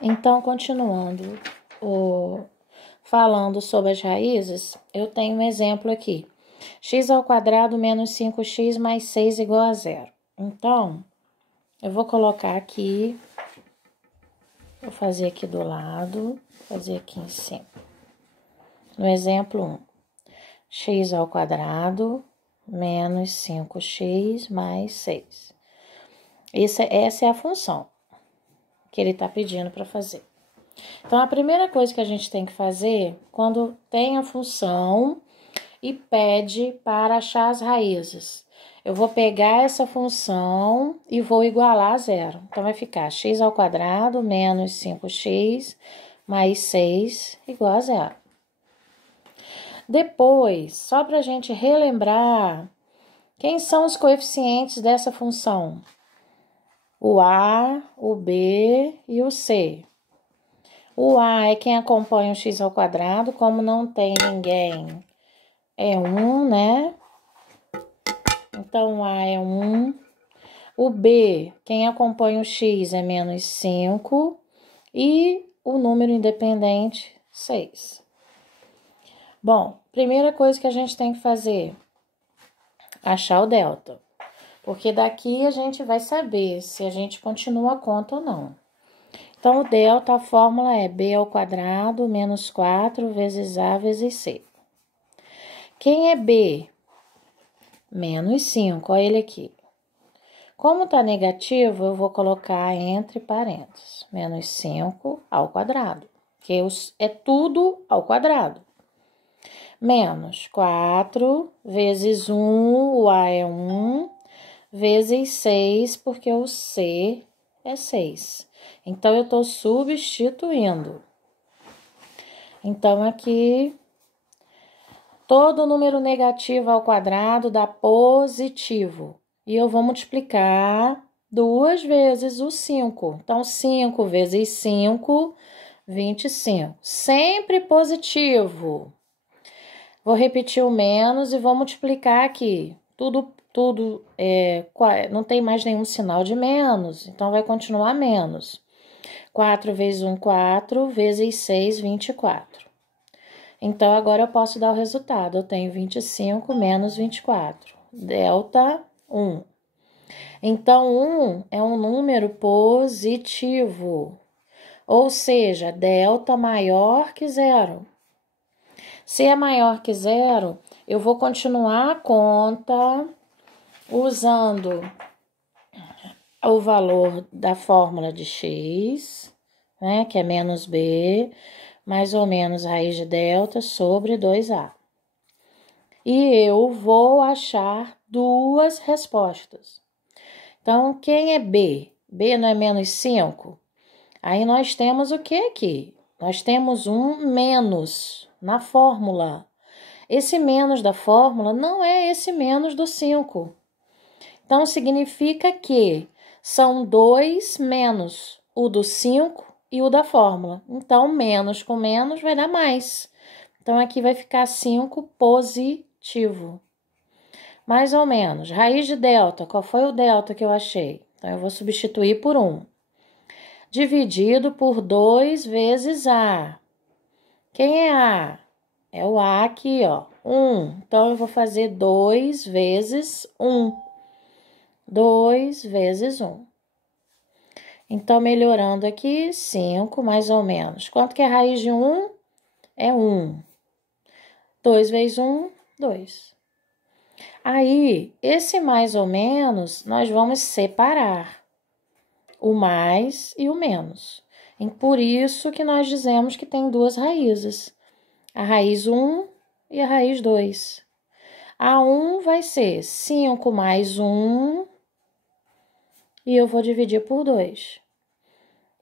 Então, continuando falando sobre as raízes, eu tenho um exemplo aqui. X ao quadrado menos 5x mais 6 igual a 0. Então, eu vou colocar aqui, vou fazer aqui do lado, fazer aqui em cima. No exemplo 1, x ao quadrado menos 5x mais 6. Essa é a função que ele está pedindo para fazer. Então, a primeira coisa que a gente tem que fazer, quando tem a função e pede para achar as raízes, eu vou pegar essa função e vou igualar a zero. Então, vai ficar x ao quadrado menos 5x mais 6 igual a zero. Depois, só para a gente relembrar, quem são os coeficientes dessa função? O A, o B e o C. O A é quem acompanha o x ao quadrado, como não tem ninguém, é 1, né? Então, o A é 1. O B, quem acompanha o x é menos 5. E o número independente, 6. Bom, primeira coisa que a gente tem que fazer, achar o delta. Porque daqui a gente vai saber se a gente continua a conta ou não. Então, o delta, a fórmula é b ao quadrado menos 4 vezes a vezes c. Quem é b? Menos 5, olha ele aqui. Como está negativo, eu vou colocar entre parênteses. Menos 5 ao quadrado, que é tudo ao quadrado. Menos 4 vezes 1, o a é 1, vezes 6, porque o c é 6. Então, eu estou substituindo. Então, aqui, todo número negativo ao quadrado dá positivo. E eu vou multiplicar 2 vezes o 5. Então, 5 vezes 5, 25. Sempre positivo. Vou repetir o menos e vou multiplicar aqui. Tudo não tem mais nenhum sinal de menos, então vai continuar menos. 4 vezes 1, 4, vezes 6, 24. Então, agora eu posso dar o resultado. Eu tenho 25 menos 24. Delta 1. Então, 1 é um número positivo. Ou seja, delta maior que 0. Se é maior que 0, eu vou continuar a conta usando o valor da fórmula de x, né, que é menos b, mais ou menos raiz de delta sobre 2a. E eu vou achar duas respostas. Então, quem é b? B não é menos 5? Aí nós temos o que aqui? Nós temos um menos na fórmula. Esse menos da fórmula não é esse menos do 5. Então, significa que são dois menos, o do 5 e o da fórmula. Então, menos com menos vai dar mais. Então, aqui vai ficar 5 positivo. Mais ou menos. Raiz de delta, qual foi o delta que eu achei? Então, eu vou substituir por 1. Dividido por 2 vezes a. Quem é a? É o a aqui, ó. 1. Então, eu vou fazer 2 vezes 1. 2 vezes 1. Então, melhorando aqui, 5 mais ou menos. Quanto que é a raiz de 1? É 1. 2 vezes 1, 2. Aí, esse mais ou menos, nós vamos separar o mais e o menos. E por isso que nós dizemos que tem duas raízes. A raiz 1 e a raiz 2. A 1 vai ser 5 mais 1, e eu vou dividir por 2.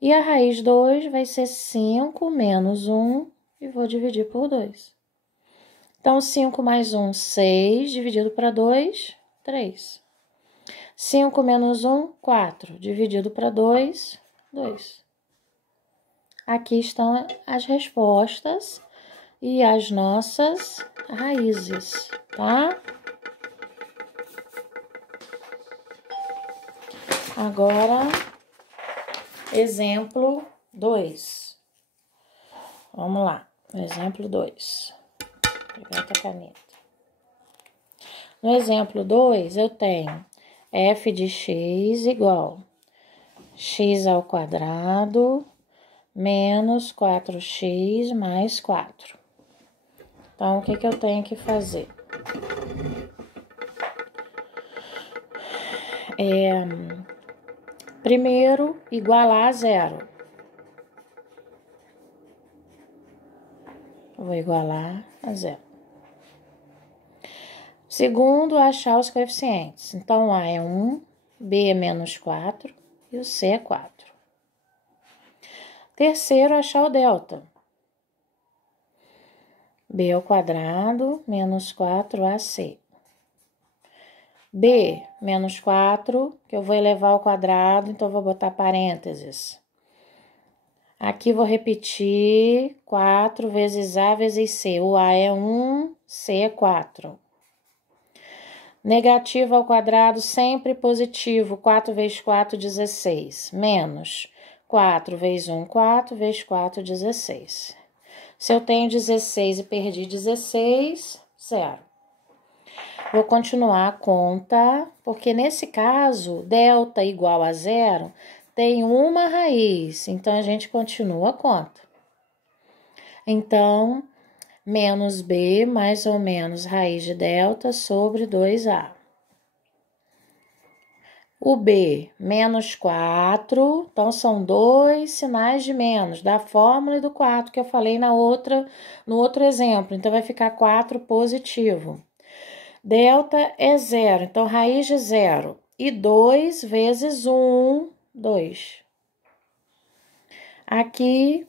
E a raiz 2 vai ser 5 menos 1, e vou dividir por 2. Então, 5 mais 1, 6, dividido para 2, 3. 5 menos 1, 4, dividido para 2, 2. Aqui estão as respostas e as nossas raízes, tá? Agora, exemplo 2. Vamos lá, no exemplo 2. Vou pegar outra caneta. No exemplo 2, eu tenho f de x igual x ao quadrado menos 4x mais 4. Então, o que eu tenho que fazer? Primeiro, igualar a zero. Vou igualar a zero. Segundo, achar os coeficientes. Então, A é 1, B é menos 4 e o C é 4. Terceiro, achar o delta. B ao quadrado menos 4AC. B menos 4, que eu vou elevar ao quadrado, então vou botar parênteses. Aqui vou repetir 4 vezes A vezes C. O A é 1, C é 4. Negativo ao quadrado sempre positivo. 4 vezes 4, 16. Menos 4 vezes 1, 4 vezes 4, 16. Se eu tenho 16 e perdi 16, zero. Vou continuar a conta, porque nesse caso, delta igual a zero tem uma raiz, então a gente continua a conta. Então, menos b mais ou menos raiz de delta sobre 2a. O b, menos 4, então são dois sinais de menos, da fórmula e do 4 que eu falei no outro exemplo, então vai ficar 4 positivo. Delta é zero, então raiz de zero. E 2 vezes 1, 2. Aqui,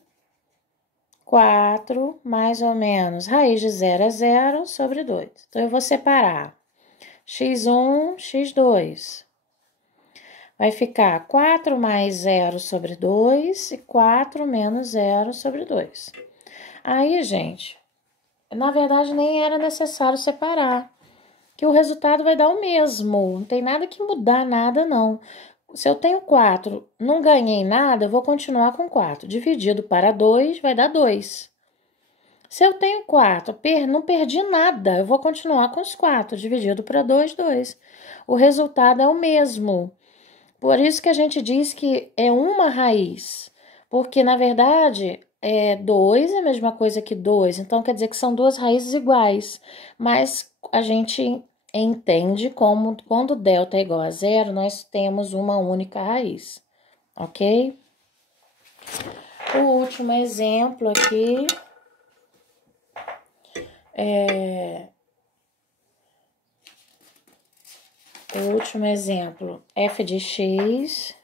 4 mais ou menos. Raiz de zero é zero sobre 2. Então, eu vou separar x1, x2. Vai ficar 4 mais 0 sobre 2 e 4 menos 0 sobre 2. Aí, gente, na verdade, nem era necessário separar, que o resultado vai dar o mesmo, não tem nada que mudar, nada não. Se eu tenho 4, não ganhei nada, eu vou continuar com 4. Dividido para 2, vai dar 2. Se eu tenho 4, não perdi nada, eu vou continuar com os 4. Dividido para 2, 2. O resultado é o mesmo. Por isso que a gente diz que é uma raiz. Porque, na verdade, 2 é a mesma coisa que 2. Então, quer dizer que são duas raízes iguais. Mas a gente entende como quando delta é igual a zero, nós temos uma única raiz, ok? O último exemplo aqui f de x,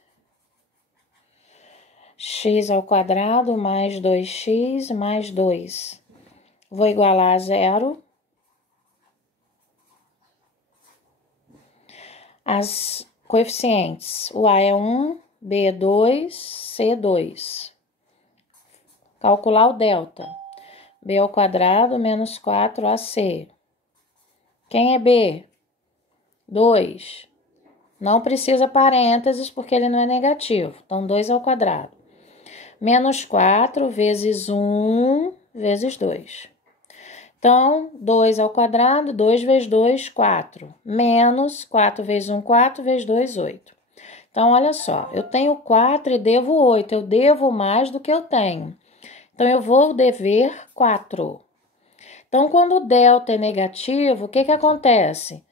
x ao quadrado mais 2x mais 2. Vou igualar a zero. As coeficientes, o A é 1, B é 2, C é 2. Calcular o delta. B ao quadrado menos 4AC. Quem é B? 2. Não precisa parênteses porque ele não é negativo. Então, 2 ao quadrado. Menos 4 vezes 1 vezes 2. Então, 2 ao quadrado, 2 vezes 2, 4. Menos 4 vezes 1, 4 vezes 2, 8. Então, olha só, eu tenho 4 e devo 8. Eu devo mais do que eu tenho. Então, eu vou dever 4. Então, quando o delta é negativo, o que acontece?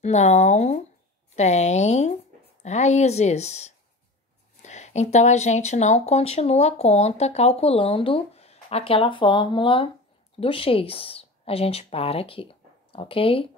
Não tem raízes. Então, a gente não continua a conta calculando aquela fórmula do x. A gente para aqui, ok?